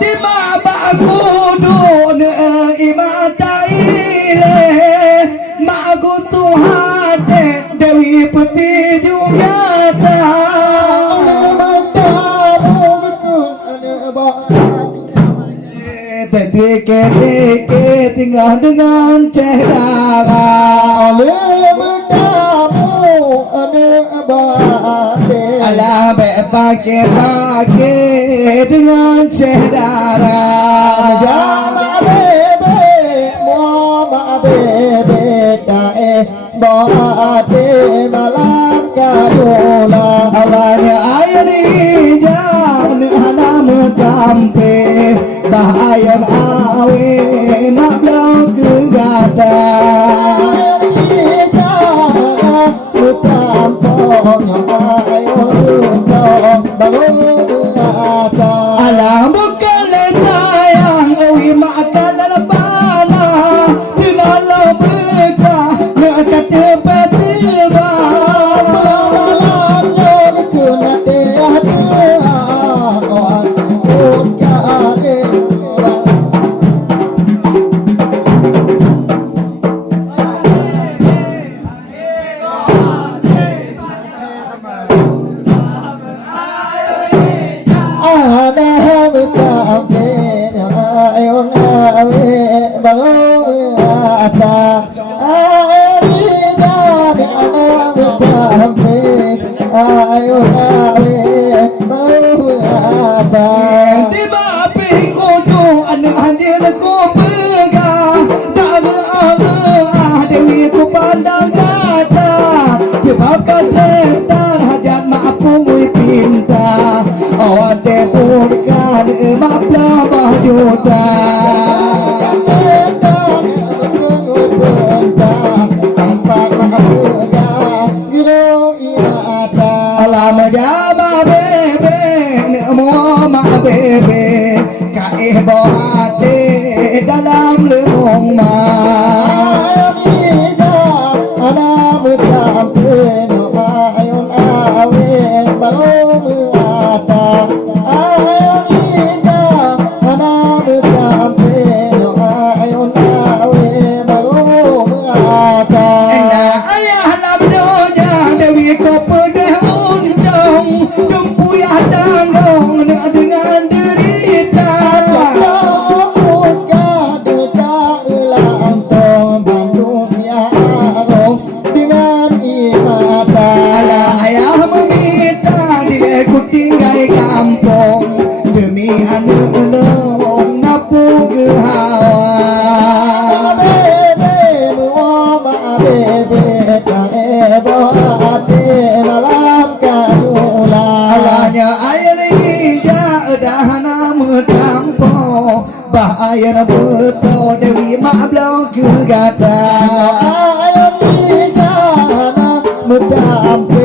di maba aku dun imataile mak aku Tuhan Dewi Peti juga Teke tinggal dengan cedera oleh mendamu abade alah pakai dengan cedera jama bebe mua bebe tae boate malam kadula Allahnya ayani jangan hanam tampe bahayan awe mak blau ke gada jangan utampong ayo utong bangun gada alam bukan letayang awi mak kalan bana tinalau beka nak tempat tiba malam jod kuna di bapi kudu anak hadir ku pegang tak berah Dewi ku pandang kata sebabkan lentar hajat maafu mui pinta awak tehurkan emak labah juta Alam jama bebe mua ma bebe kaih bohate dalam lemong ma ada bercampur ayun awe balong ata ayun ida ada bercampur ayun awe balong ata ayah labdonya Dewi ko pedeh Jempuyah tanggung dengan derita Gada elang tong Bandung ya arong dengan imata Alah ayah meminta dia ku tinggal kampung demi anak elong napu gehawa Bebe muama bebe tae boate malam Alahnya air hijau dah nama tampo bahaya betul Dewi mak blau ke gada air hijau nama tampo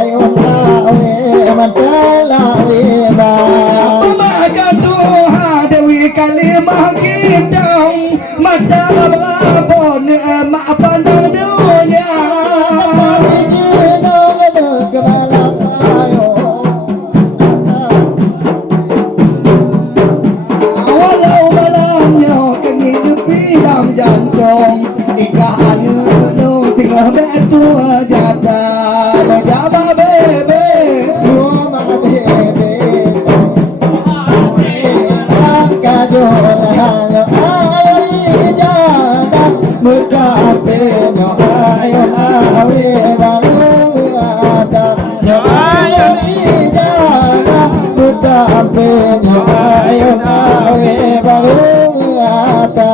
air lawe mantalawe ba maka Tuhan Dewi kalimah gindong mata berapa mak pandang dunia jantung ikan lu tinggal betu jata jaba bebe rumah bebe kajola ayo jata muka penyo ayo awe baru ata ayo jata muka penyo ayo awe baru ata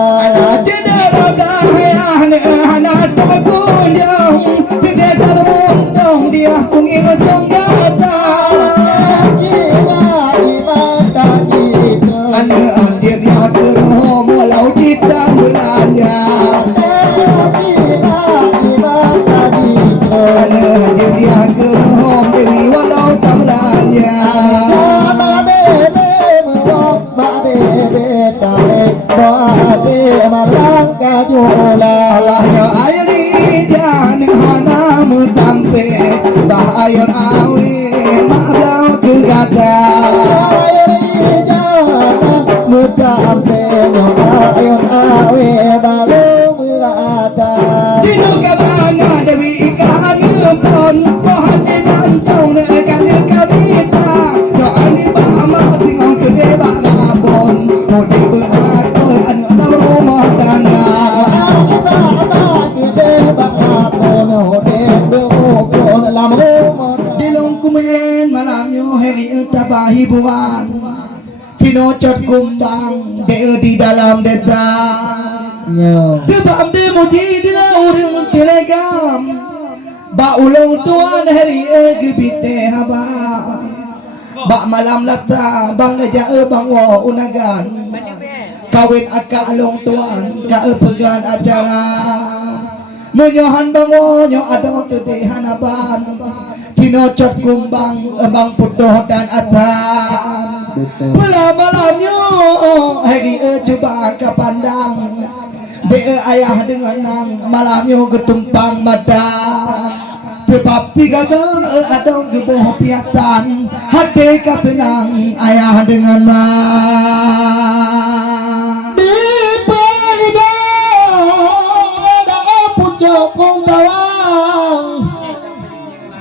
dia kunging jong gata ane andir dia kerhom walau cita bulannya ane andir dia kerhom dewi walau tamlanya malang kajola Allahnya air di jangan hana mutampe bahaya tuan Tino cot kumbang de di dalam desa Tebam de muji di laurung telegam Ba ulang tuan hari gebite haba Ba malam lata bang aja bang wa unagan Kawin aka along tuan ka pegan acara Menyohan bango nyo ada tuti hanaban Tinocot kumbang bang putuh dan atan Pula malamnya hari coba ke pandang Be ayah dengan nang malamnya ketumpang mata Sebab tiga tahun ada gebuh piatan Hati ketenang ayah dengan mak Di pagidang ada pucukong tawang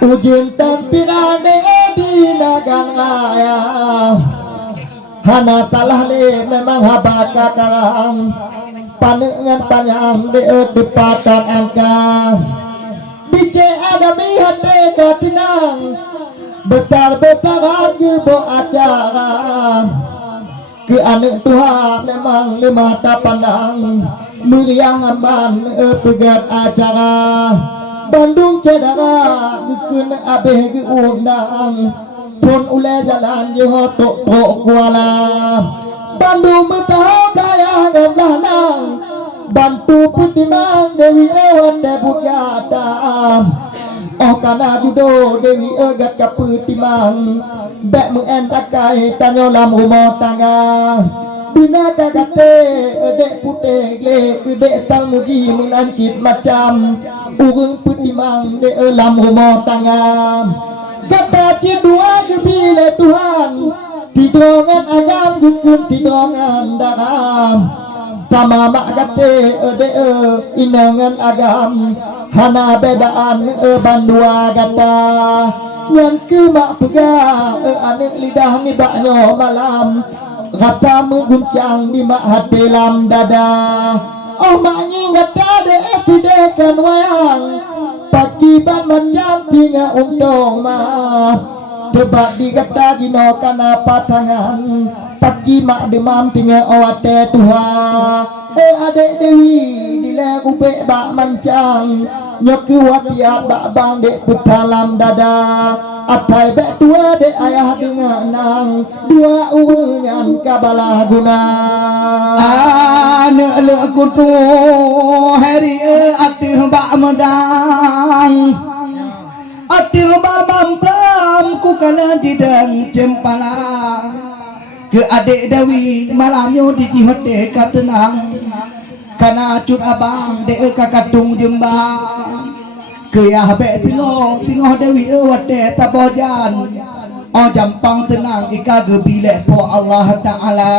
Ujin tan pinade di nagang ayah Hana talah le memang haba kakang Panengan panjang di depatan angka Bice ada hati katinang Betar-betaran gebo acara Ke anak Tuhan memang lima tapandang Meriah hamban pegat acara Bandung cedera Gekena abeh geundang Pun ule jalan jehotok tok kuala Bandung betah daya gamlah nang Bantu putimang Dewi Ewan debut yata Oh kana judo Dewi Egat kaputimang Bek mengentakai tanyo lam rumah tangga Bina kagate Dek putih glek Dek tal muji menancit macam Urung putimang Dek lam rumah tangga Kata cidua gebile Tuhan Tidongan agam gekun tidongan daram Tama mak kate ede inangan agam Hana bedaan bandua gata Yang ke mak pega anek lidah ni baknyo malam Gata mengguncang di mak hati lam dada Oh mak ngingata de tidekan wayang Pagi ban macam tinga untong mak Tebak dikata gino kana patangan Pagi mak demam tinggal awate Tuhan adek Dewi dile kubek bak mancang Nyoki watiat bak bang dek putalam dada Atai bek tua dek ayah dengan nang Dua uwengan kabalah guna Anak lekutu hari atih bak medang Atih bak mamplam ku kala didang cempala Ke adik Dewi malamnya di jihote katenang Kana cut abang dek kakatung jembang Ke yah bek tingoh Dewi wate tabojan Oh jampang tenang ika gebilek po Allah Ta'ala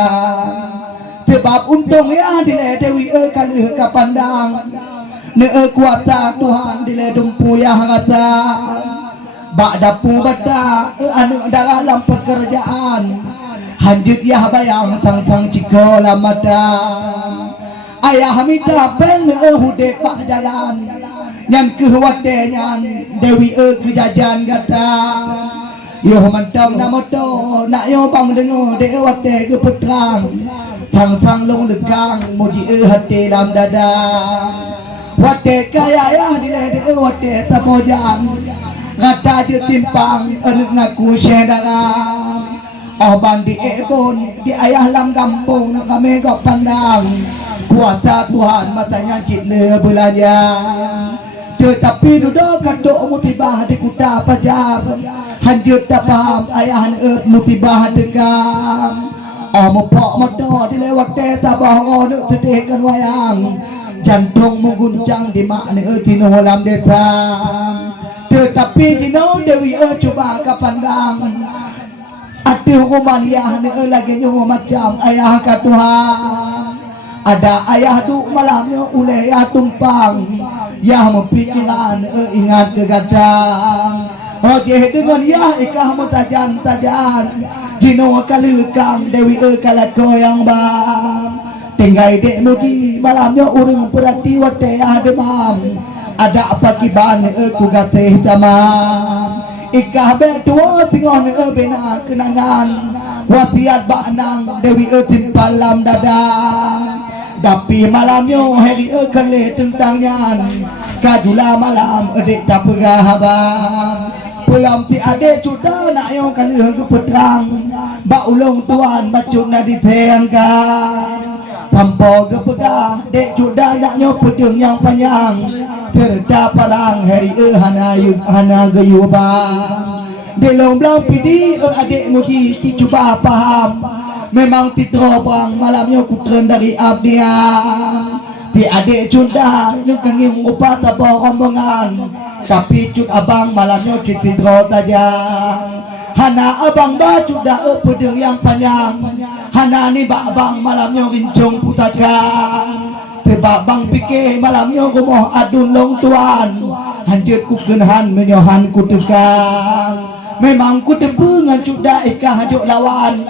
Sebab untung ya dile Dewi kali kapandang Ne kuasa Tuhan dile dumpu ya kata Bak dapu bata anu dalam pekerjaan Hanjut ya bayang sang ciko lamada Ayah minta pen hudek pak jalan Nyan kehwate nyan Dewi kejajan kata Yo mantang na moto nak yo bang dengo de wate ke petrang Sang long dekang muji hati lam dada Wate kaya ya dile de wate tapojan Ngata je timpang enek ngaku sedalam Oh bandi ebon di ayah lam kampung nak kami kau pandang Kuasa Tuhan matanya cik le belanja Tetapi duduk katuk mutibah di kuta pajar Hanjut tak faham ayah mutibah dekam Oh mupok motor dilewat teta bahwa nuk sedihkan wayang Jantung mengguncang di makna tino lam desa Tetapi dino Dewi coba ke pandang Ati hukuman ya lagi nyu macam ayah ka Tuhan Ada ayah tu malamnya ule ya tumpang Ya mempikiran ingat kegadang Rojeh dengan ya ikah mutajan-tajan Dino kalukang Dewi kalako yang bang Tinggai dek muji malamnya urung perhati wate demam Ada apa kiban ku gateh tamam Ikah betua tengok bina kenangan wasiat baknang Dewi timpalam dadang. Tapi malamnya hari kale tentangnya kajula malam adik tak pegah abang. Pulang ti adik cuda nak yang kali ke petrang. Bak ulung tuan bacuk na ditengkan. Tanpa ke pegah dek cuda naknya pedeng yang panjang. Serta palang hari hana gayu bang. Delong belang pidi adik muji ti cuba paham. Memang titro perang malamnya ku tren dari abdia. Ti adik cuda ngenging upah tabah rombongan. Tapi cut abang malamnya titro tajam. Hana abang ba cuda pedeng yang panjang. Hana ni ba abang malamnya rincung putakan. Tebak bang fikir malamnya rumah adun long tuan. Hanjut ku kenhan menyohan ku tekan. Memang ku tepungan cuda ikah hajuk lawan.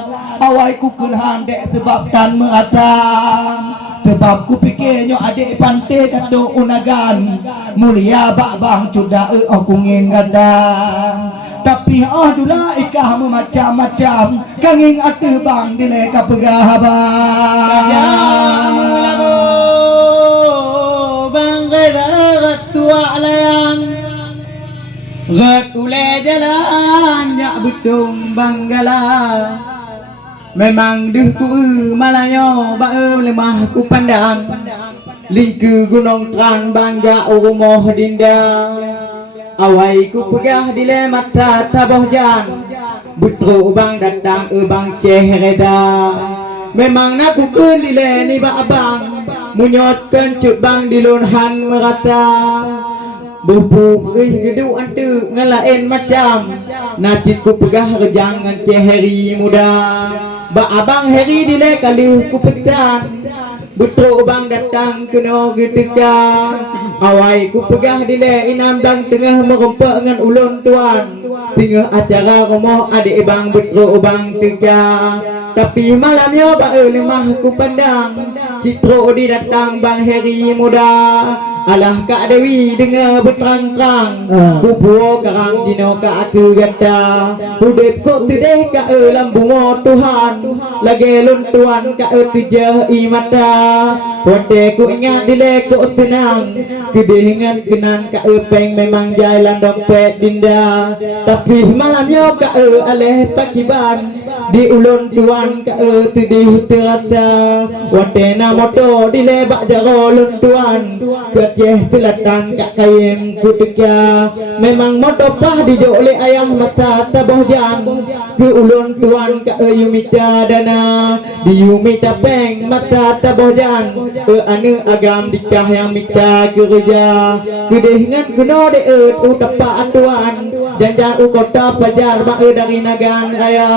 Awai ku kenhan dek sebab tan mengatang. Sebab ku fikirnya adik pantai kata unagan. Mulia bak bang cuda aku ngengadang. Tapi dula ikah macam-macam. Kanging ate bang dileka pegah bang. Ya mulabu bang gerak tua layang. Gat ule jalan ya betung banggala. Memang dehku malayo ba lemah ku pandang. Lingku gunung terang bangga rumah dinda. Awai ku pegah dile mata taboh jan. Butro bang datang bang cehreda. Memang nak ku dile ni ba abang. Munyotkan cut bang dilunhan merata. Bubu gedu antu ngalain macam. Nacit ku pegah jangan ceheri muda. Ba abang heri dile kali ku petan. Butro bang datang kena gedekan. Awai ku pegah dile inam dan tengah merompak dengan ulun tuan. Tengah acara rumah adik bang butro bang tegak. Tapi malamnya ba lemah ku pandang. Citro di datang bang heri muda. Alah Kak Dewi dengar berterang-terang. Bubuo karang jino ka aku gata. Hudip kok tudeh ka lambungo Tuhan. Lagi lun tuan ka tujah imata. Wate ku ingat dile ku tenang. Kedehingan kenan ka peng memang jalan dompet dinda. Tapi malamnya ka aleh pakiban. Di ulun tuan ka tudih terata. Wate na moto dile bak jaro lun tuan. Ceh telatan kak kain kutika. Memang motopah dijo oleh ayah mata taboh jan. Ke ulun tuan kak yumita dana. Di yumita peng mata taboh jan. Ane agam dikah yang mita kerja. Kedehingan kena de utapa atuan. Janjan kota pajar ba dari nagan raya.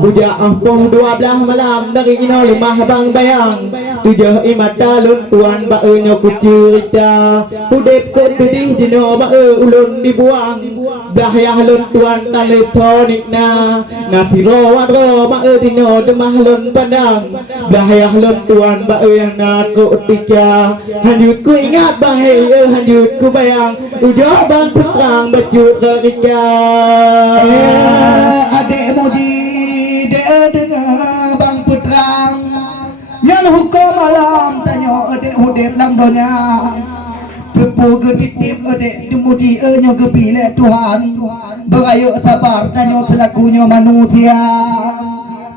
Uja ampoh 12 malam dari ino 5 bang bayang. 7 imata lun tuan ba nyoku cerita. Hudip ko tudih dino ba ulun dibuang. Dahya lun tuan teleponik na. Natiro wadro ba dino demah lun pandang. Dahya lun tuan ba yang naku tika. Hanjut ku ingat bang hei hanjut ku bayang. Ujo bang petrang bacut rika. Adik muji dek dengar bang petrang. Nyan hukum malam tanya adik hudip lang donya. Pepu geditip adik demuji nyo gebile Tuhan. Berayu sabar tanya selakunya manusia.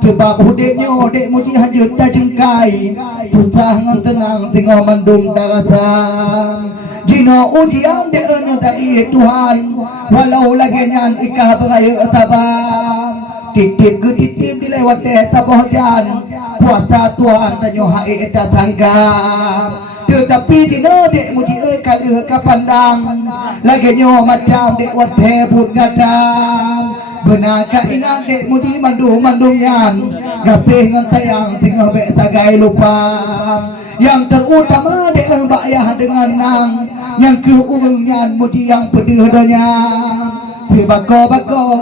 Sebab hudipnya dek muji hanjut tak jengkai. Susah ngan tenang tengah mandung daratan. Jino ujian dek nyo dai Tuhan. Walau lagi nyan ikah berayu sabar. Titip geditip dilewat taboh jan. Kuasa Tuhan tanyo hai datangkan. Tetapi dino dek muji kali kapandang. Lagi nyo macam dek wate pun gadang. Benar ka ingat dek muji mandung nyan. Gatih ngan tayang tinggal bek tagai lupa. Yang terutama dek bayah dengan nang. Yang keurung nyan muji yang pedih donya. Bako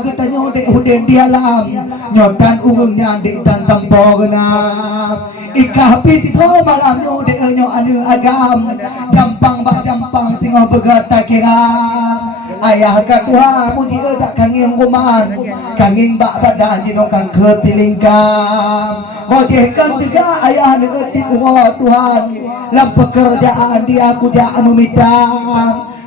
katanya dek huden di alam. Nyotan urung nyan dek tan tampo genap. Ikah piti ko malam nyo dek nyo anu agam. Jampang bak jampang tinggal bergata kira. ayah katua puji dak kanging kuman kanging bak badan dino kang ketilingkam ngojehkan juga ayah negeri Tuhan dalam pekerjaan dia aku jak meminta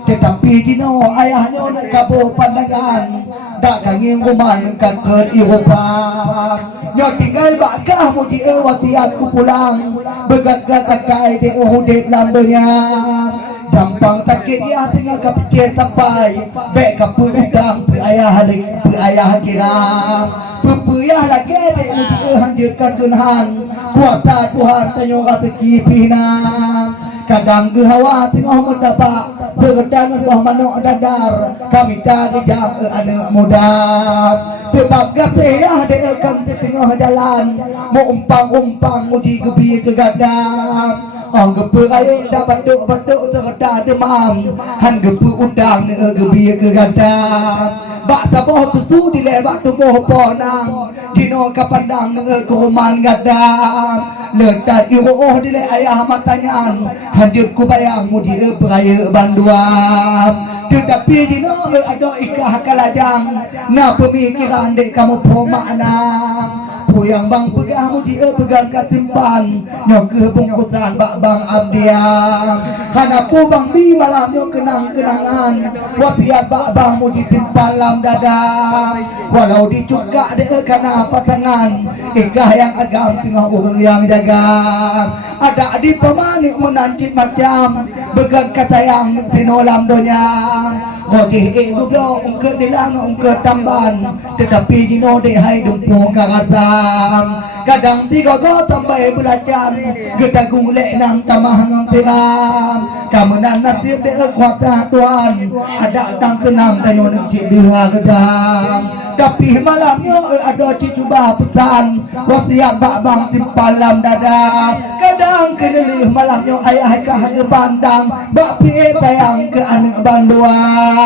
tetapi dino ayahnya nak kabur pandangan dak kanging kuman kangket irupam nyo tinggal bakah muji wati aku pulang begat-gat akai de hudip lambenya gampang takit dia tengah kapikir sampai bek kapu udang pu ayah kiram pepuyah lagi dek muji hanjurkan Tuhan kuasa Tuhan tanyo rezeki pinam kadang ke hawa tengah mendapat sedang buah manuk dadar kami tak kejam anak muda sebab gatih dek kan tengah jalan mau umpang muji gebi ke gadam gepe air dah batuk terda demam han gepe udang gebi ke gadam bak taboh susu dilebak tubuh ponang dino kapandang kuman gadam letak iroh dile ayah matanyan hadir ku bayang mudi beraya banduan tetapi dino ada ikah kalajang na pemikiran dek kamu pemaknam yang bang pegah mudi pegang katimpan nyok ke bungkusan bak bang abdiang hanapu bang bi malam nyok kenang-kenangan watiat bak bang mudi timpan lam dadam walau dicukak dek kana patangan ikah yang agam tengah orang yang jaga ada di pemanik menancit macam began kata yang tinolam donya ngojih gublo ungke dilang ungke tamban tetapi dino de hai dumpu karatam kadang tiga go tambah belajar gedagung lek nang tamah ngang tiram kamenan nasib de kuasa Tuhan ada tang senang tanyo nek diha gedam tapi malamnya ada cuba pesan wasiat bak bang timpalam dadam kadang kenelih malamnya ayah kah ke pandang bak pi tayang ke anak banduan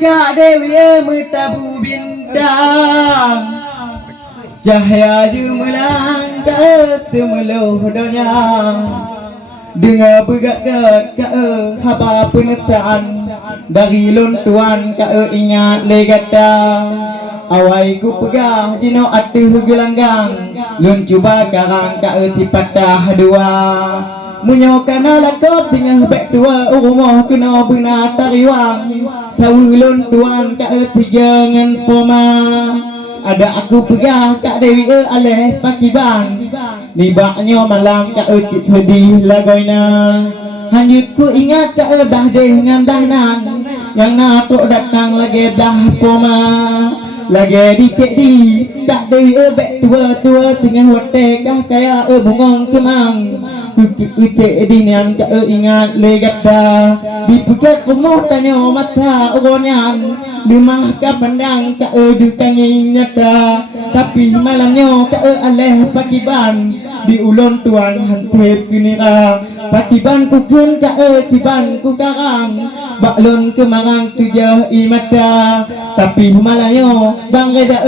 Kak Dewi metabu bintang cahaya jumelang ketemeluh donya dengar begat-gat ka haba penetaan dari lontuan ka ingat legata awai ku pegah dino atuh gelanggang lun cuba karang ka tipatah dua munyo kana lakot tingah bek tua rumah kena benar tariwang tahu lontuan ka tiga ngan poma ada aku pegah Kak Dewi aleh pakiban nibaknya malam Kak cik sedih lagoina hanyut ku ingat Kak dah dengan dahnan yang natuk datang lagi dah poma lagi dicek di Kak Dewi bek tua tengah wate kah kaya bungong kemang kucek dinian Kak ingat legada di pucat rumah tanya mata oronyan limah ka pandang Kak dukangin nyata tapi malamnya Kak aleh pakiban di ulon tuan hantep kinira pakiban kukun Kak kiban ku karang baklon kemarang tujah imata tapi malamnya bang reda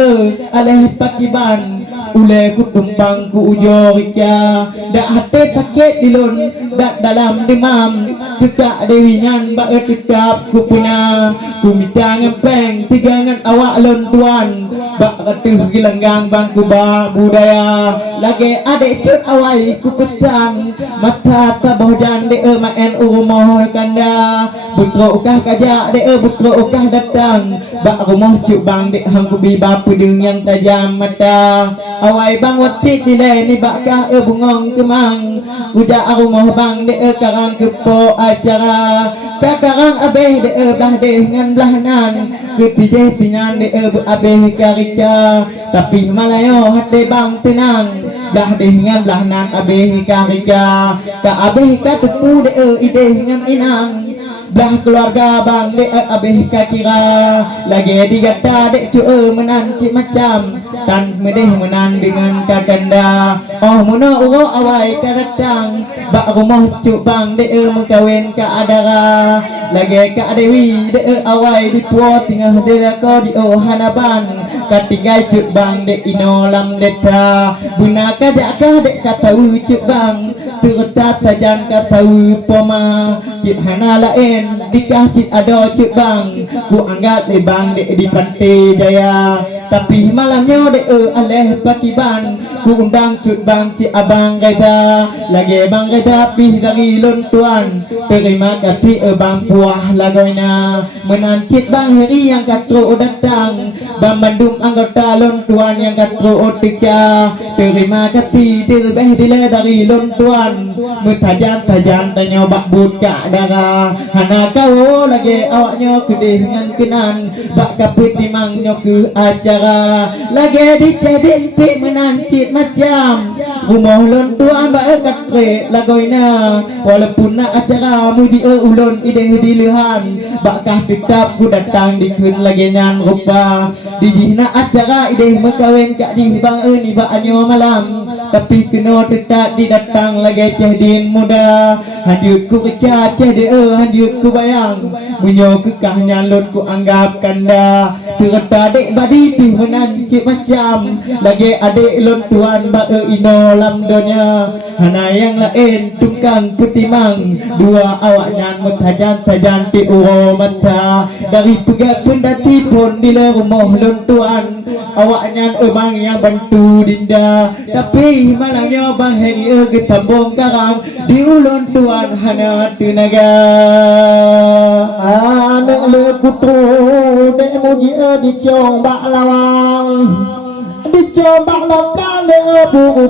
aleh pakiban ule ku tumpang ku ujo rika dak hati takit dilon dak dalam demam Kak Dewi ngan ba tetap ku puna ku minta ngempeng tiga ngan awak lon tuan bak ratuh gelanggang bang ku ba budaya lagi adek cut awai ku petang mata taboh jan de maen rumah kanda butro ukah kajak de butro ukah datang bak rumah cuk bang de hang ku bi ba pedeng yang tajam mata awai bang wati dilai ni bakah bungong kemang udah rumah bang de karang kepo acara kakarang abeh de bah de ngan belahnan ketije pinan de abeh karika tapi malayo hati bang tenang dah de ngan belahnan abeh karika ka abeh ka tupu de ide ngan inang belah keluarga bang dek abih kakira lagi digata dek cu menan cik macam tan medeh menan dengan kakanda oh muno uro awai kadatang bak rumah cuk bang dek mengkawin ka adara lagi ka dewi dek awai di puo tingah delako di hanaban katinggai cuk bang dek inolam deta buna kajaka dek kata cuk bang terta tajan kata poma cik hana lain dikah cik ado cuk bang ku anggat le bang dek di pantai jaya tapi malamnya dek aleh pakiban ku undang cuk bang cik abang gaida lagi bang gaida pih dari lontuan terima kasih bang puah lagoina menancit bang heri yang katro datang bang Bandung anggota lontuan yang katro tiga terima kasih dilbeh dile dari lontuan metajan-tajan tanya bak buka darah hana kau lagi awaknya kedih dengan kenan bak kapit dimangnya ke acara lagi dijadiin pi menancit macam rumah lontuan bak katre lagoina walaupun nak acara muji ulun ide dilihan bakkah tetap ku datang dikun lagi nyan rupa dijihna acara ide mekawin kak di bang ni bak anyo malam tapi kena tetap didatang lagi cehdin muda hadir ku kerja cehdi hadir ku bayang munyo kekahnya lot ku anggap kanda terta dek badi pi menancit macam lagi adik lontuan bak ino lam donya hana yang lain tungkang putimang dua awaknya metajan-tajan ti uro mata dari pegat pendati pun bila rumah lontuan awaknya emang yang bantu dinda tapi malangnya bang heri ketambung karang di ulun tuan hana tenaga anak le kutru dek muji dicoba lawang dicoba nandang dek buku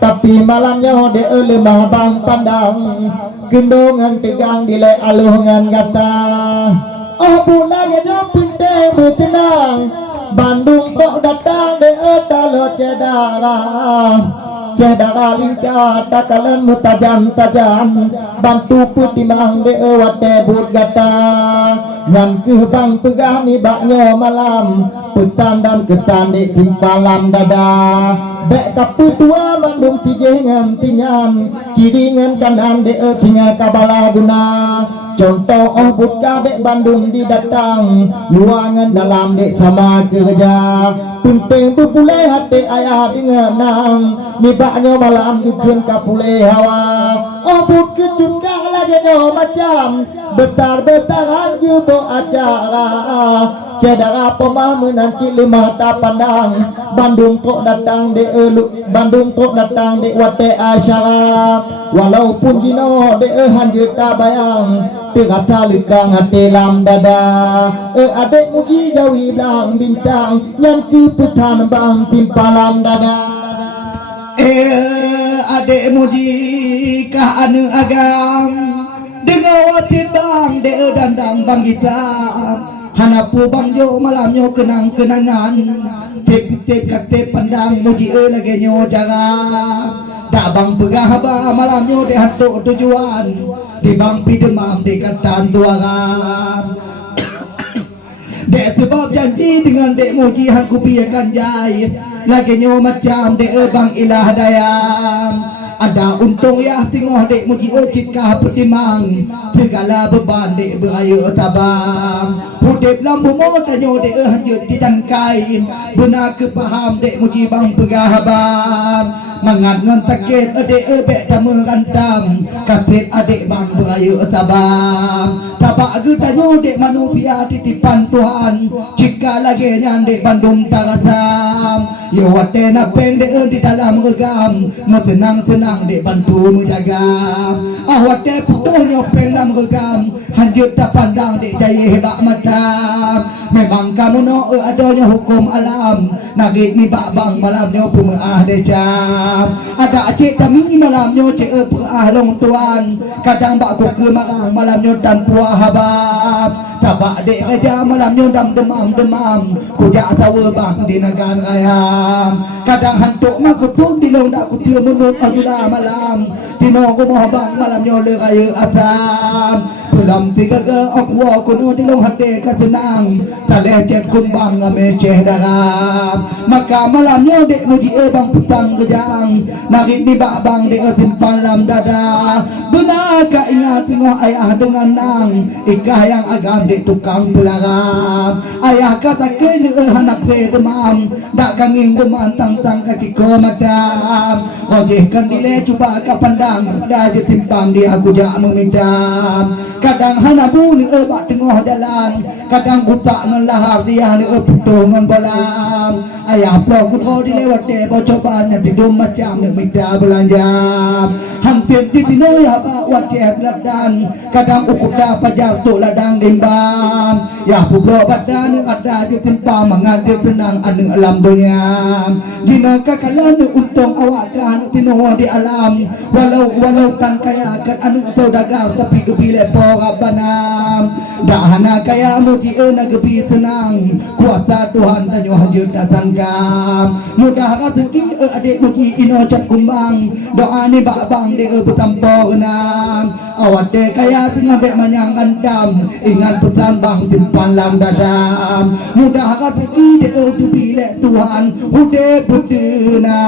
tapi malamnya dek lemah bang pandang gendongan tegang dile alungan kata oh bulannya penting bertenang Bandung kok datang dek talo cedara cedara lingkar takalan mutajan-tajan bantu putimang de wate but gata ngan ke bang pegani baknyo malam petan dan ketan de simpalam dada bek kaputua mandung tijengan tinyan kiringan kanan de tinga kabala guna contoh but kadek Bandung didatang luangan dalam dek sama kerja penting berpulai hati ayah denganang nibaknya malam ikun kapulai hawa but kecungkah lagi nyo macam betar-betaran jubo acara cedera pemah menancik lima tak pandang Bandung kok datang de Bandung kok datang de wate asyara walaupun jino de hanjir tak bayang terasa lekang hati lam dada adek muji jawi belang bintang yang keputan bang timpalam dada adek muji kah anu agam dengar watit bang de dandang bang kita hanapu bang jo malamnya kenang-kenangan tip-tip kate pandang muji lagi nyo jarang dak bang pegah ba malamnya de hantu tujuan di bang pidemam de katan tuaram dek sebab janji dengan dek muji hanku biarkan jai lagi nyo macam dek bang ilah dayam ada untung ya tengok dek muji ocit kah petimang segala beban dek berayu tabam hudip lambu mo tanyo dek hanjut ditangkai benar kepaham dek muji bang pegahabam mangat ngan takit adek bek tamu rantam kapit adek bang berayu tabam tabak ge tanyo dek manusia titipan Tuhan jika lagi nyan dek Bandung tarasam yo wate na pendek di dalam regam mo tenang-tenang dek bantu menjaga wate putuhnya pendam regam hanjut tak pandang dek jaya hebak mata memang kamu no adanya hukum alam nagit ni bak bang malamnya pumaah decam ada acik kami malamnya cek perah long tuan kadang bak ku kemarang malamnya tanpa habab Tabak dek raja malamnya demam kujak tawa bang di nagan raya. Kadang hantuk mak pun di long dak kutiu menut adulah malam. Tino ku moh bang malamnya le raya asam. Pulam tiga ke akwa kuno di long hati ketenang. Tale cek kumbang ame ceh darab. Maka malamnya dek muji bang putang kejang. Narik di bak bang dek timpan lam dada. Benar ka ingat tengok ayah dengan nang. Ikah yang agam dek tukang belarang. Ayah kata kini anak pe demam. Dak kanging demam tang kaki ko madam. Ojeh kan dile cuba ka pandang. Dah je simpang dia aku jak memidam. Kadang hana bunyi bak tengah jalan. Kadang buta ngelahar dia ni putung ngan bolam. Ayah pro ku di lewat de coba nya tidur macam nak minta belanja. Hampir di tino ya ba wajah ladan. Kadang ukuk dah pajar tu ladang dimbang. Ya publo badan ada di timpa mengalir tenang anu alam dunia. Dino kakalan untung awak kan tino di alam. Walau kan kaya kan anu tau dagang tapi gebile porabanam. Dahana kaya muji gebi tenang. Kuasa Tuhan dan hajur datang kam. Mudah rezeki adik muji ino cap kumbang. Doa ni bak bang dia bertampor enam. Awak dek kaya tengah bek manyang andam. Ingat pesan bang simpan lam dadam. Mudah rezeki dia dibile Tuhan. Udah berdena.